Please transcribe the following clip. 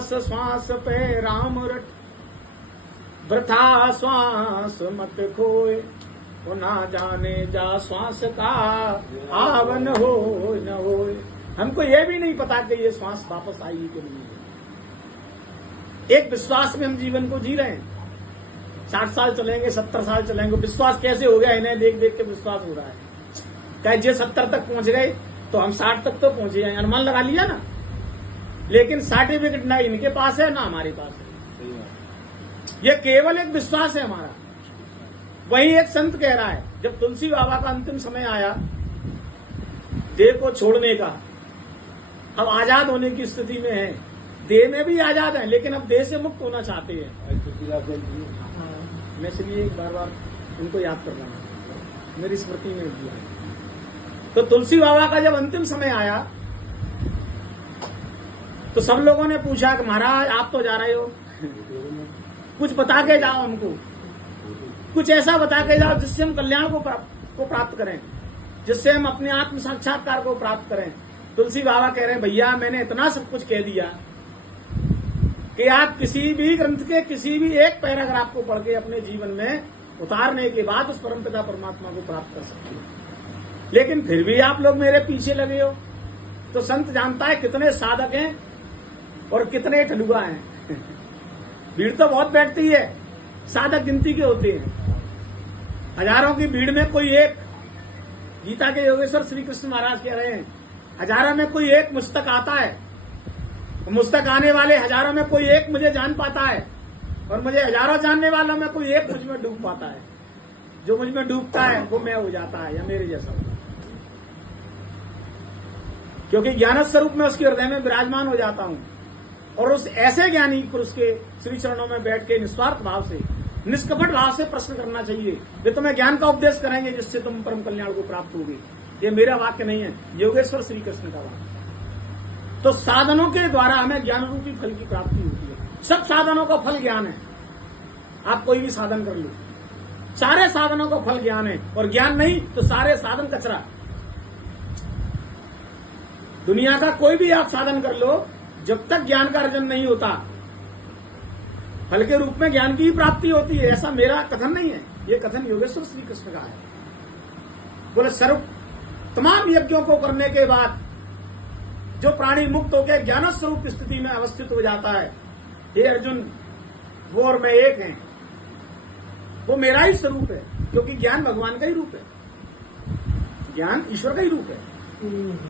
श्वास श्वास पे राम रट, वृथा श्वास मत खोए, वो ना जाने जा श्वास का आवन हो न होए। हमको ये भी नहीं पता कि ये श्वास वापस आएगी कि नहीं। एक विश्वास में हम जीवन को जी रहे हैं। 60 साल चलेंगे, 70 साल चलेंगे, विश्वास कैसे हो गया? इन्हें देख देख के विश्वास हो रहा है। कहे जे 70 तक पहुंच गए तो हम 60 तक तो पहुंचे हैं, अनुमान लगा लिया ना। लेकिन सर्टिफिकेट ना इनके पास है ना हमारे पास है। ये केवल एक विश्वास है हमारा। वही एक संत कह रहा है, जब तुलसी बाबा का अंतिम समय आया देह को छोड़ने का, अब आजाद होने की स्थिति में है। देह में भी आजाद है लेकिन अब देह से मुक्त होना चाहते हैं। मैं इसलिए बार बार उनको याद कर रहा हूं, मेरी स्मृति में दिया है। तो तुलसी बाबा का जब अंतिम समय आया तो सब लोगों ने पूछा कि महाराज आप तो जा रहे हो, कुछ बता के जाओ हमको, कुछ ऐसा बता के जाओ जिससे हम कल्याण को प्राप्त करें, जिससे हम अपने आत्म साक्षात्कार को प्राप्त करें। तुलसी बाबा कह रहे हैं भैया मैंने इतना सब कुछ कह दिया कि आप किसी भी ग्रंथ के किसी भी एक पैराग्राफ को पढ़ के अपने जीवन में उतारने के बाद उस परमपिता परमात्मा को प्राप्त कर सकते हैं। लेकिन फिर भी आप लोग मेरे पीछे लगे हो। तो संत जानता है कितने साधक हैं और कितने ठलुआ हैं। भीड़ तो बहुत बैठती है, साधक गिनती के होते हैं। हजारों की भीड़ में कोई एक, गीता के योगेश्वर श्री कृष्ण महाराज कह रहे हैं, हजारों में कोई एक मुझ तक आता है, मुझ तक आने वाले हजारों में कोई एक मुझे जान पाता है, और मुझे हजारों जानने वालों में कोई एक मुझ में डूब पाता है। जो मुझ में डूबता है वो मैं हो जाता है या मेरे जैसा होता है, क्योंकि ज्ञान स्वरूप में उसके हृदय में विराजमान हो जाता हूं। और उस ऐसे ज्ञानी पुरुष के श्री चरणों में बैठ के निस्वार्थ भाव से, निष्कपट भाव से प्रश्न करना चाहिए। वे तुम्हें ज्ञान का उपदेश करेंगे जिससे तुम परम कल्याण को प्राप्त होगे। ये मेरा वाक्य नहीं है, योगेश्वर श्री कृष्ण का वाक्य। तो साधनों के द्वारा हमें ज्ञान रूपी फल की प्राप्ति होती है। सब साधनों का फल ज्ञान है। आप कोई भी साधन कर लो, सारे साधनों का फल ज्ञान है, और ज्ञान नहीं तो सारे साधन कचरा। दुनिया का कोई भी आप साधन कर लो, जब तक ज्ञान का अर्जन नहीं होता, फल के रूप में ज्ञान की ही प्राप्ति होती है। ऐसा मेरा कथन नहीं है, ये कथन योगेश्वर श्री कृष्ण का है। बोले सर्व तमाम यज्ञों को करने के बाद जो प्राणी मुक्त होकर ज्ञान स्वरूप स्थिति में अवस्थित हो जाता है, हे अर्जुन वो और मैं एक हैं, वो मेरा ही स्वरूप है। क्योंकि ज्ञान भगवान का ही रूप है, ज्ञान ईश्वर का ही रूप है।